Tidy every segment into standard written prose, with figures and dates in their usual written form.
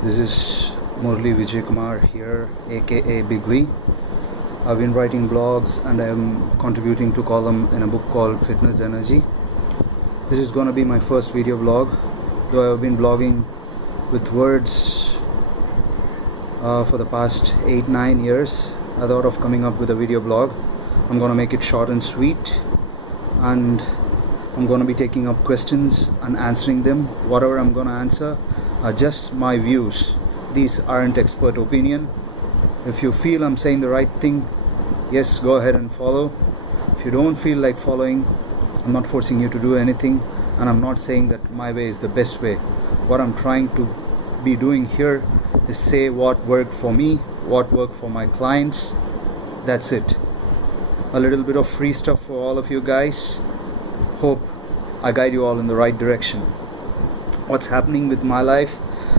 This is Murli Vijay Kumar here, aka Big Lee. I've been writing blogs and I'm contributing to column in a book called Fitness Energy. This is gonna be my first video blog, though I've been blogging with words for the past 8-9 years. I thought of coming up with a video blog. I'm gonna make it short and sweet, and I'm gonna be taking up questions and answering them. Whatever I'm gonna answer are just my views. These aren't expert opinion. If you feel I'm saying the right thing, yes, go ahead and follow. If you don't feel like following, I'm not forcing you to do anything, and I'm not saying that my way is the best way. What I'm trying to be doing here is say what worked for me, what worked for my clients. That's it. A little bit of free stuff for all of you guys. Hope I guide you all in the right direction. What's happening with my life?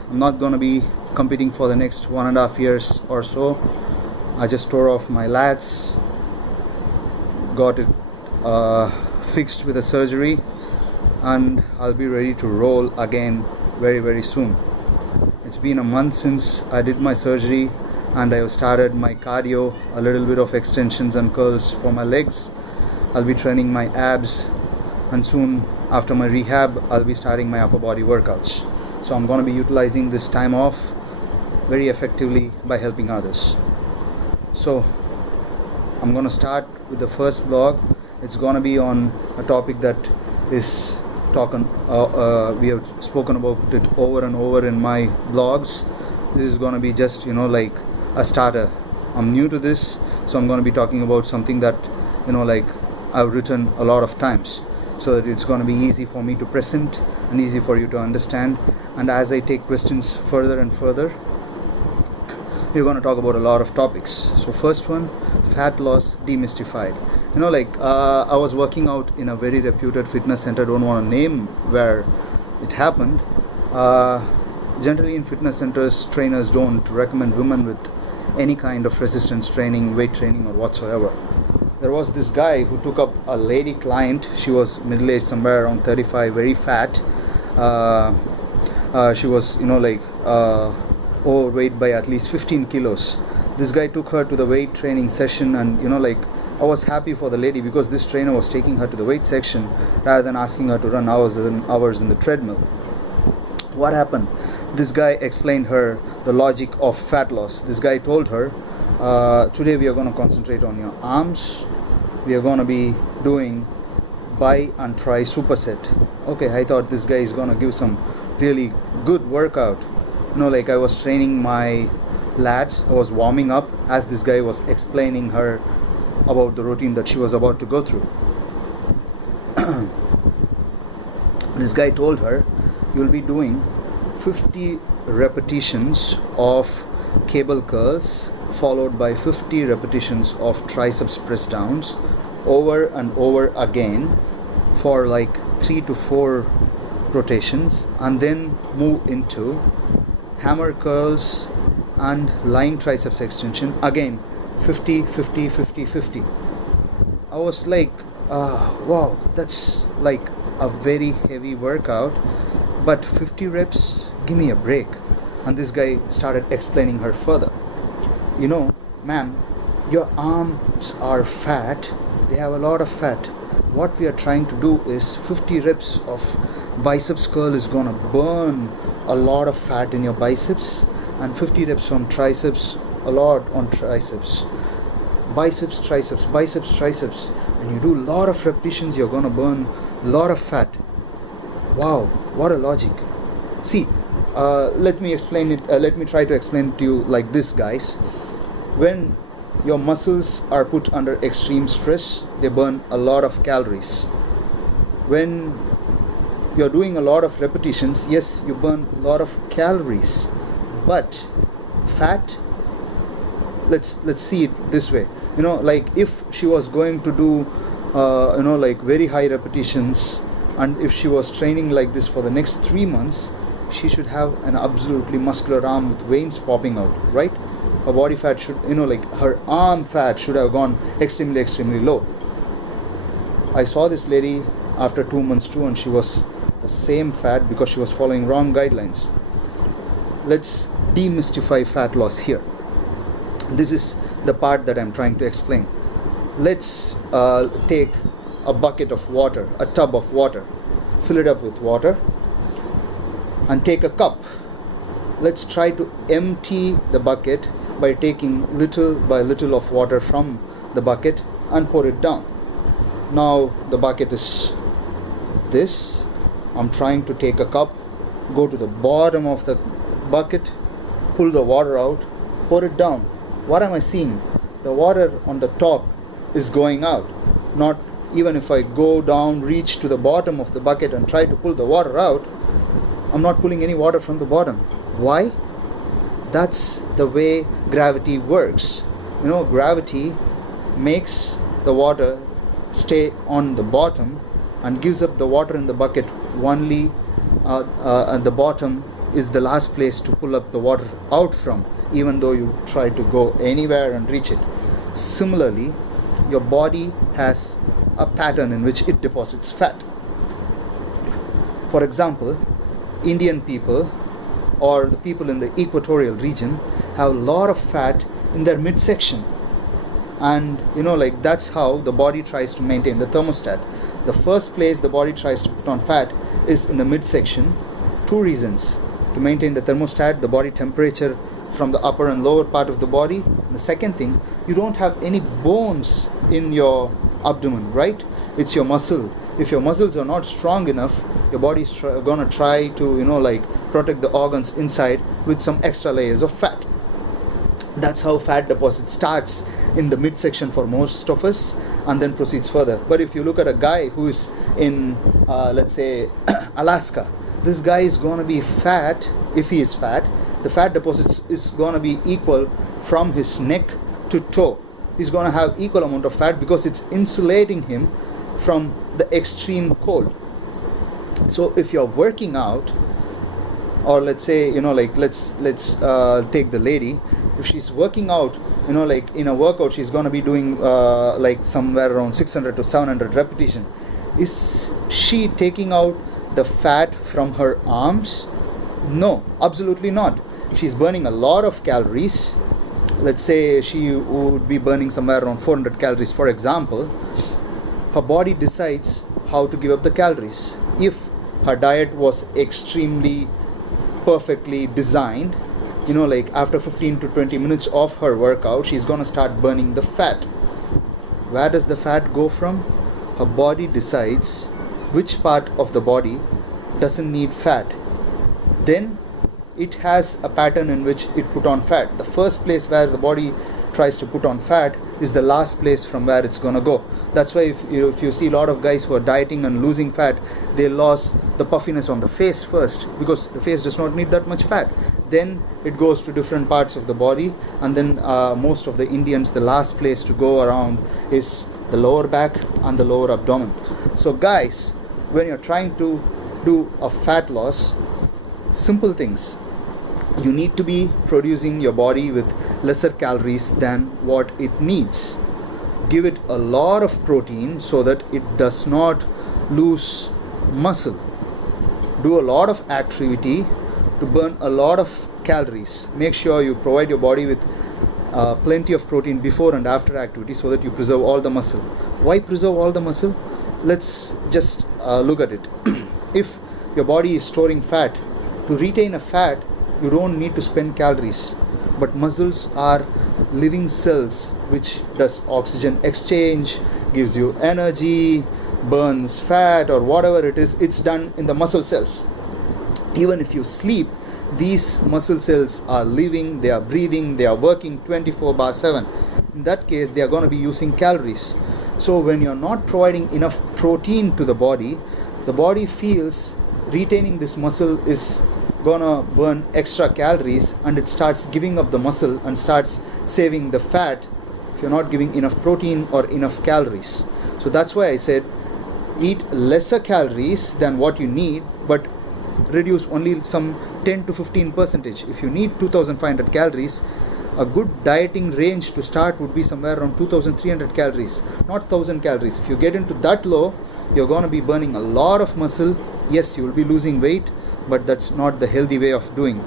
I'm not going to be competing for the next 1.5 years or so. I just tore off my lats, got it fixed with a surgery, and I'll be ready to roll again very soon. It's been a month since I did my surgery, and I started my cardio, a little bit of extensions and curls for my legs. I'll be training my abs, and soon after my rehab I'll be starting my upper body workouts. So I'm going to be utilizing this time off very effectively by helping others. So I'm going to start with the first blog. It's going to be on a topic that is we have spoken about it over and over in my blogs. This is going to be just like a starter. I'm new to this, so I'm going to be talking about something that I've written a lot of times, so that it's going to be easy for me to present and easy for you to understand. And as I take questions further and further, we're going to talk about a lot of topics. So first one, fat loss demystified. I was working out in a very reputed fitness center. Don't want to name where it happened. Generally in fitness centers, trainers don't recommend women with any kind of resistance training, weight training or whatsoever. There was this guy who took up a lady client. She was middle-aged, somewhere around 35, very fat. She was overweight by at least 15 kilos. This guy took her to the weight training session, and I was happy for the lady, because this trainer was taking her to the weight section rather than asking her to run hours and hours in the treadmill. What happened? This guy explained her the logic of fat loss. This guy told her, today we are going to concentrate on your arms. We are going to be doing bi and tri superset. Okay, I thought this guy is going to give some really good workout. I was training my lats. I was warming up as this guy was explaining her about the routine that she was about to go through. This guy told her, you'll be doing 50 repetitions of cable curls, followed by 50 repetitions of triceps press downs over and over again for 3 to 4 rotations, and then move into hammer curls and lying triceps extension, again 50 50 50 50. I was like, wow, that's like a very heavy workout, but 50 reps, give me a break. And this guy started explaining her further. Ma'am, your arms are fat. They have a lot of fat. What we are trying to do is 50 reps of biceps curl is gonna burn a lot of fat in your biceps, and 50 reps on triceps, a lot on triceps. Biceps, triceps, biceps, triceps. When you do a lot of repetitions, you're gonna burn a lot of fat. Wow, what a logic. See, let me explain it. Let me try to explain to you like this, guys. When your muscles are put under extreme stress, they burn a lot of calories. When you're doing a lot of repetitions, yes, you burn a lot of calories, but fat, let's see it this way. If she was going to do very high repetitions, and if she was training like this for the next 3 months, she should have an absolutely muscular arm with veins popping out, right? Her body fat should, her arm fat should have gone extremely low. I saw this lady after 2 months too, and she was the same fat because she was following wrong guidelines. let's demystify fat loss here. This is the part that I'm trying to explain. Let's take a bucket of water, a tub of water, fill it up with water, and take a cup. Let's try to empty the bucket by taking little by little of water from the bucket and pour it down. Now the bucket is this. I'm trying to take a cup, go to the bottom of the bucket, pull the water out, pour it down. What am I seeing? The water on the top is going out. Not even if I go down, reach to the bottom of the bucket and try to pull the water out, I'm not pulling any water from the bottom. Why? That's the way gravity works. Gravity makes the water stay on the bottom and gives up the water in the bucket only at the bottom is the last place to pull up the water out from, even though you try to go anywhere and reach it. Similarly, your body has a pattern in which it deposits fat. For example, Indian people or the people in the equatorial region have a lot of fat in their midsection, and that's how the body tries to maintain the thermostat. The first place the body tries to put on fat is in the midsection. Two reasons: to maintain the thermostat, the body temperature from the upper and lower part of the body. And the second thing, you don't have any bones in your abdomen, right? It's your muscle. If your muscles are not strong enough, your body's gonna try to protect the organs inside with some extra layers of fat. That's how fat deposit starts in the midsection for most of us and then proceeds further. But if you look at a guy who is in let's say Alaska, this guy is gonna be fat. If he is fat, the fat deposits is gonna be equal from his neck to toe. He's gonna have equal amount of fat because it's insulating him from the extreme cold. So if you're working out, or let's say let's take the lady. If she's working out, in a workout she's going to be doing somewhere around 600 to 700 repetition. Is she taking out the fat from her arms? No, absolutely not. She's burning a lot of calories. Let's say she would be burning somewhere around 400 calories, for example. Her body decides how to give up the calories. If her diet was extremely perfectly designed, after 15 to 20 minutes of her workout, she's gonna start burning the fat. Where does the fat go from? Her body decides which part of the body doesn't need fat. Then it has a pattern in which it put on fat. The first place where the body tries to put on fat is the last place from where it's gonna go. That's why if you see a lot of guys who are dieting and losing fat, they lost the puffiness on the face first, because the face does not need that much fat. Then it goes to different parts of the body, and then most of the Indians, the last place to go around is the lower back and the lower abdomen. So guys, when you're trying to do a fat loss, simple things. You need to be producing your body with lesser calories than what it needs. Give it a lot of protein so that it does not lose muscle. Do a lot of activity to burn a lot of calories. Make sure you provide your body with plenty of protein before and after activity so that you preserve all the muscle. Why preserve all the muscle? Let's just look at it. If your body is storing fat, to retain a fat, you don't need to spend calories. But muscles are living cells which does oxygen exchange, gives you energy, burns fat or whatever it is. It's done in the muscle cells. Even if you sleep, these muscle cells are living, they are breathing, they are working 24/7. In that case, they are going to be using calories. So when you're not providing enough protein to the body feels retaining this muscle is gonna burn extra calories, and it starts giving up the muscle and starts saving the fat if you're not giving enough protein or enough calories. So that's why I said eat lesser calories than what you need, but reduce only some 10 to 15%. If you need 2500 calories, a good dieting range to start would be somewhere around 2300 calories, not 1000 calories. If you get into that low, you're going to be burning a lot of muscle. Yes, you will be losing weight, but that's not the healthy way of doing.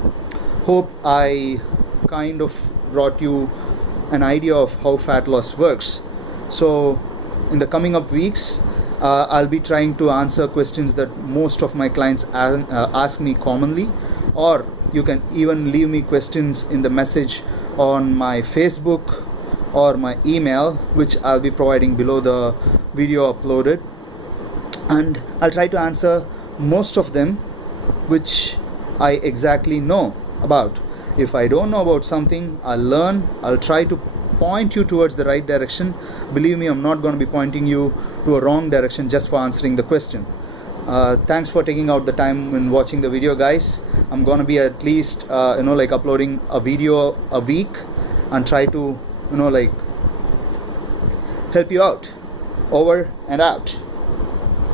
Hope I kind of brought you an idea of how fat loss works. So in the coming up weeks, I'll be trying to answer questions that most of my clients ask me commonly, or you can even leave me questions in the message on my Facebook or my email, which I'll be providing below the video uploaded, and I'll try to answer most of them which I exactly know about. If I don't know about something, I'll learn, I'll try to point you towards the right direction. Believe me, I'm not going to be pointing you to a wrong direction just for answering the question. Thanks for taking out the time and watching the video, guys. I'm going to be at least uploading a video a week and try to help you out. Over and out.